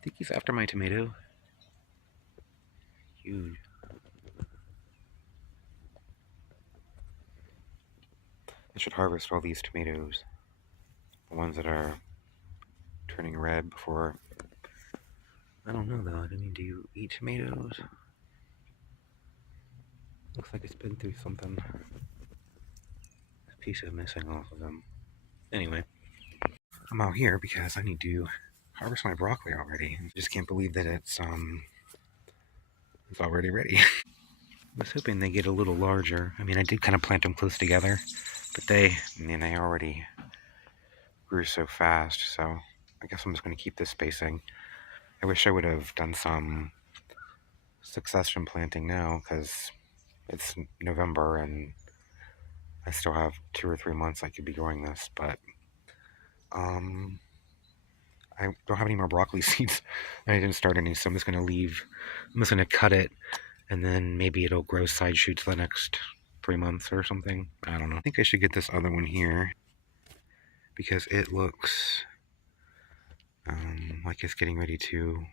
I think he's after my tomato. Huge. I should harvest all these tomatoes. The ones that are turning red before... I don't know though. I mean, do you eat tomatoes? Looks like it's been through something. A piece is missing off of them. Anyway, I'm out here because I need to harvest my broccoli already. I just can't believe that it's already ready. I was hoping they get a little larger. I mean, I did kind of plant them close together, but they already grew so fast, so I guess I'm just going to keep this spacing. I wish I would have done some succession planting now, because it's November and I still have 2 or 3 months I could be growing this, but I don't have any more broccoli seeds. I didn't start any, so I'm just going to leave. I'm just going to cut it, and then maybe it'll grow side shoots the next 3 months or something. I don't know. I think I should get this other one here, because it looks like it's getting ready to...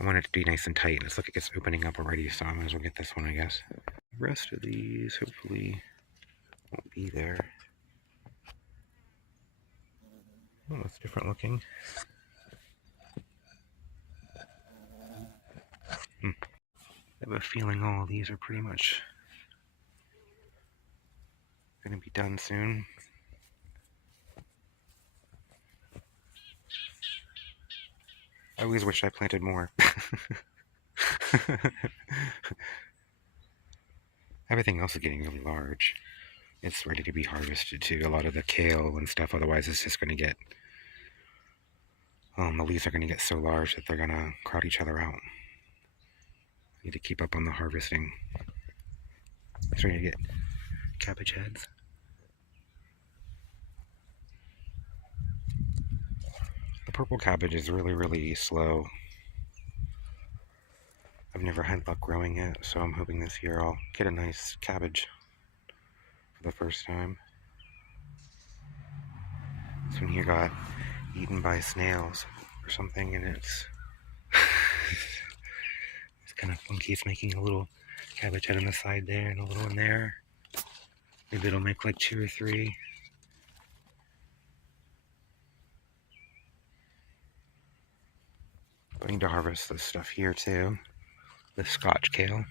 I want it to be nice and tight. It's like it's opening up already, so I might as well get this one, I guess. The rest of these hopefully won't be there. Oh, that's different looking. I have a feeling all of these are pretty much going to be done soon. I always wish I planted more. Everything else is getting really large. It's ready to be harvested too. A lot of the kale and stuff, otherwise it's just going to get... the leaves are going to get so large that they're going to crowd each other out. I need to keep up on the harvesting. I'm starting to get cabbage heads. The purple cabbage is really, really slow. I've never had luck growing it, so I'm hoping this year I'll get a nice cabbage for the first time. This one here got eaten by snails or something, and it's it's kind of funky. It's making a little cabbage head on the side there and a little in there. Maybe it'll make like 2 or 3. I need to harvest this stuff here too. The Scotch kale.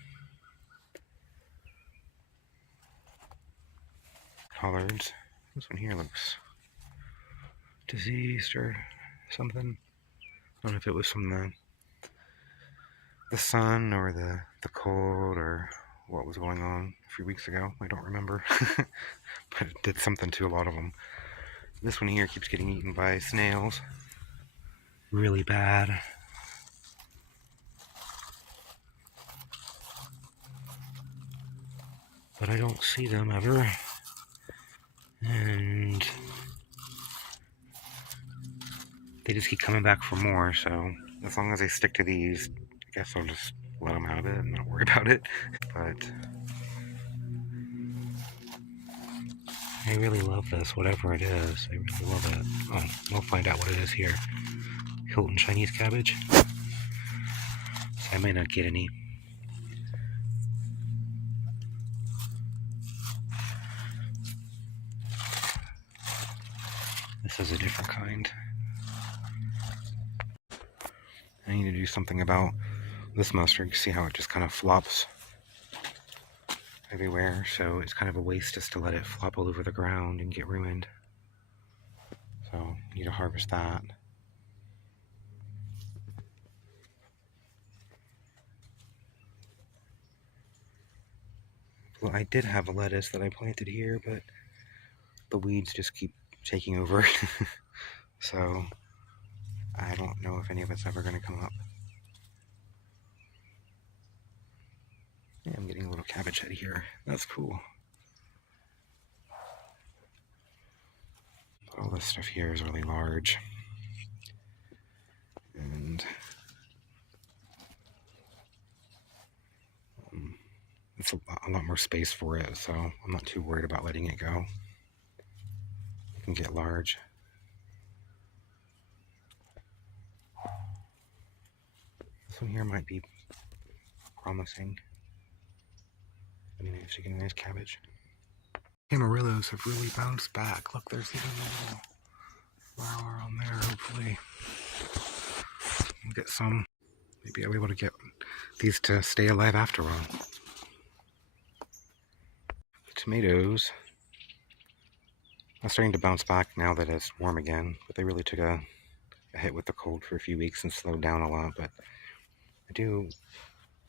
Collards. This one here looks diseased or something. I don't know if it was from the sun or the cold or what was going on a few weeks ago. I don't remember. But it did something to a lot of them. This one here keeps getting eaten by snails. Really bad. But I don't see them ever. And they just keep coming back for more, so as long as I stick to these, I guess I'll just let them have it and not worry about it. But I really love this, whatever it is. I really love it. Oh, we'll find out what it is here. Hilton Chinese cabbage. So I may not get any. This is a different kind. I need to do something about this mustard. You see how it just kind of flops everywhere, so it's kind of a waste just to let it flop all over the ground and get ruined. So I need to harvest that. Well, I did have a lettuce that I planted here, but the weeds just keep taking over. So I don't know if any of it's ever going to come up. Yeah, I'm getting a little cabbage head here. That's cool. But all this stuff here is really large. And it's a lot more space for it, so I'm not too worried about letting it go. It can get large. This one here might be promising. I mean, if you get a nice cabbage. Amarillos have really bounced back. Look, there's even a little flower on there. Hopefully, we'll get some. Maybe I'll be able to get these to stay alive after all. The tomatoes are starting to bounce back now that it's warm again, but they really took a hit with the cold for a few weeks and slowed down a lot. But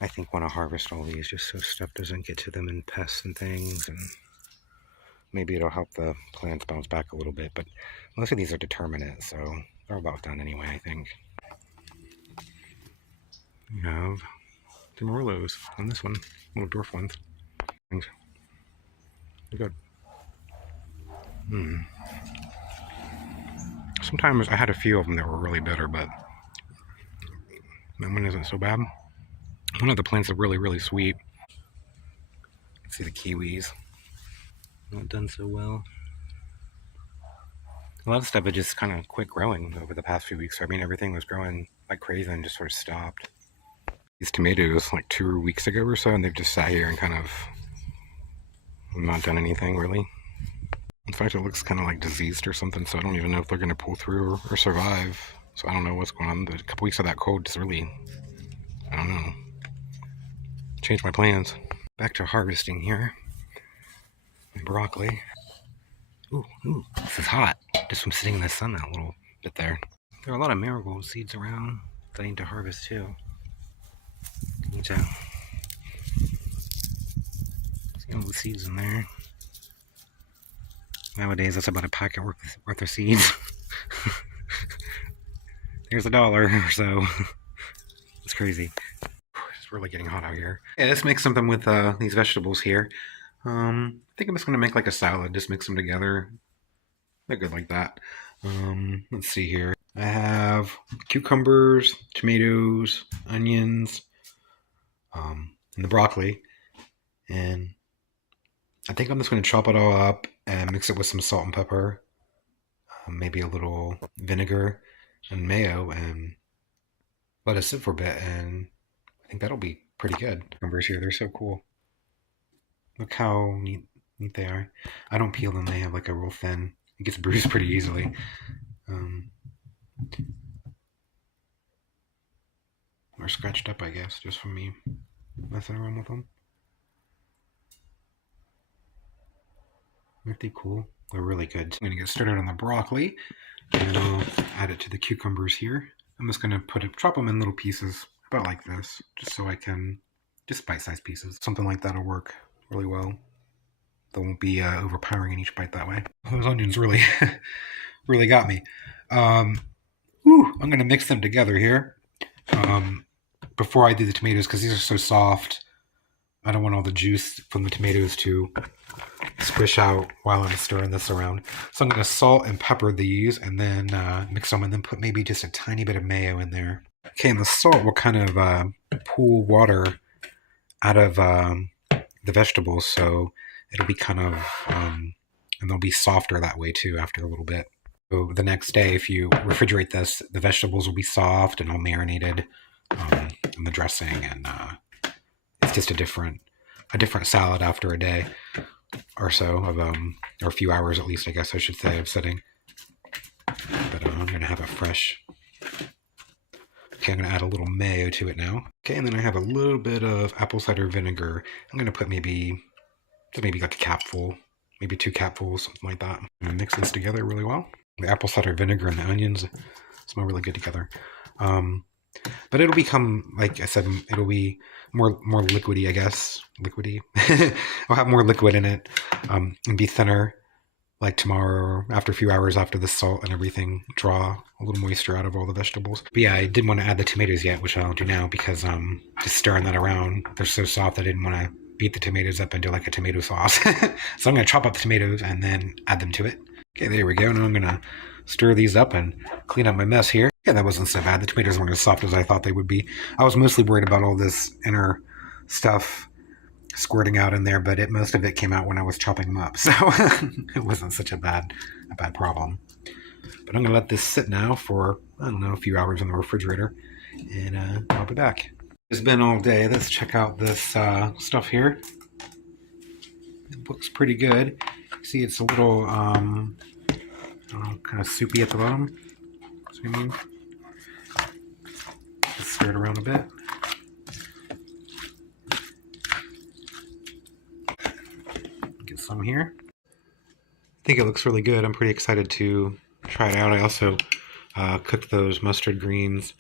I think want to harvest all these just so stuff doesn't get to them and pests and things, and maybe it'll help the plants bounce back a little bit. But most of these are determinate, so they're about done anyway, I think. We have the Amarillos on this one, little dwarf ones. They're good. Sometimes I had a few of them that were really bitter, but that one isn't so bad. One of the plants are really, really sweet. See the kiwis. Not done so well. A lot of stuff had just kind of quit growing over the past few weeks. So, I mean, everything was growing like crazy and just sort of stopped. These tomatoes like 2 weeks ago or so, and they've just sat here and kind of not done anything really. In fact, it looks kind of like diseased or something, so I don't even know if they're going to pull through or survive. So I don't know what's going on. But a couple weeks of that cold just really, I don't know, changed my plans. Back to harvesting here. My broccoli. Ooh, this is hot. Just from sitting in the sun that little bit there. There are a lot of marigold seeds around that I need to harvest too. Need to see all the seeds in there. Nowadays, that's about a packet worth of seeds. There's $1 or so. It's crazy. It's really getting hot out here. Yeah, let's make something with these vegetables here. I think I'm just going to make like a salad. Just mix them together. They're good like that. Let's see here. I have cucumbers, tomatoes, onions, and the broccoli. And I think I'm just going to chop it all up and mix it with some salt and pepper. Maybe a little vinegar and mayo, and let it sit for a bit. And I think that'll be pretty good. Cucumbers here, they're so cool. Look how neat they are. I don't peel them. They have like a real thin. It gets bruised pretty easily. Or scratched up, I guess, just from me messing around with them. Aren't they cool? They're really good. I'm going to get started on the broccoli, and I'll add it to the cucumbers here. I'm just going to chop them in little pieces, about like this, just so I can, just bite-sized pieces. Something like that will work really well. They won't be overpowering in each bite that way. Those onions really, really got me. I'm going to mix them together here before I do the tomatoes, because these are so soft. I don't want all the juice from the tomatoes to squish out while I'm stirring this around. So I'm going to salt and pepper these, and then mix them, and then put maybe just a tiny bit of mayo in there. Okay, and the salt will kind of pull water out of the vegetables, so it'll be kind of, and they'll be softer that way too after a little bit. So the next day, if you refrigerate this, the vegetables will be soft and all marinated in the dressing, and it's just a different salad after a day or so of or a few hours at least, I guess I should say, of sitting. But I'm gonna have it fresh. Okay, I'm gonna add a little mayo to it now. Okay, and then I have a little bit of apple cider vinegar. I'm gonna put maybe like a capful, maybe 2 capfuls, something like that. I'm gonna mix this together really well. The apple cider vinegar and the onions smell really good together. But it'll become, like I said, it'll be more liquidy, I guess. Liquidy. I'll have more liquid in it, and be thinner, like tomorrow, after a few hours after the salt and everything, draw a little moisture out of all the vegetables. But yeah, I didn't want to add the tomatoes yet, which I'll do now, because just stirring that around, they're so soft I didn't want to beat the tomatoes up into like a tomato sauce. So I'm going to chop up the tomatoes and then add them to it. Okay, there we go. Now I'm going to stir these up and clean up my mess here. Yeah, that wasn't so bad. The tomatoes weren't as soft as I thought they would be. I was mostly worried about all this inner stuff squirting out in there, but most of it came out when I was chopping them up. So it wasn't such a bad problem. But I'm going to let this sit now for, I don't know, a few hours in the refrigerator, and I'll be back. It's been all day. Let's check out this stuff here. It looks pretty good. See, it's a little, I don't know, kind of soupy at the bottom. See what I mean? Just stir it around a bit. Get some here. I think it looks really good. I'm pretty excited to try it out. I also cooked those mustard greens,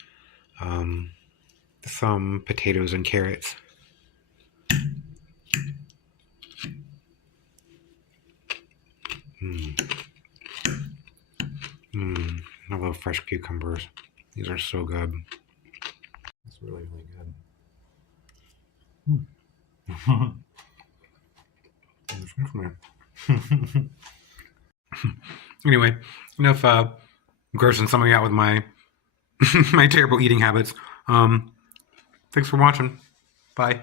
some potatoes and carrots. I love fresh cucumbers. These are so good. It's really, really good. Anyway, enough grossing somebody out with my my terrible eating habits. Thanks for watching. Bye.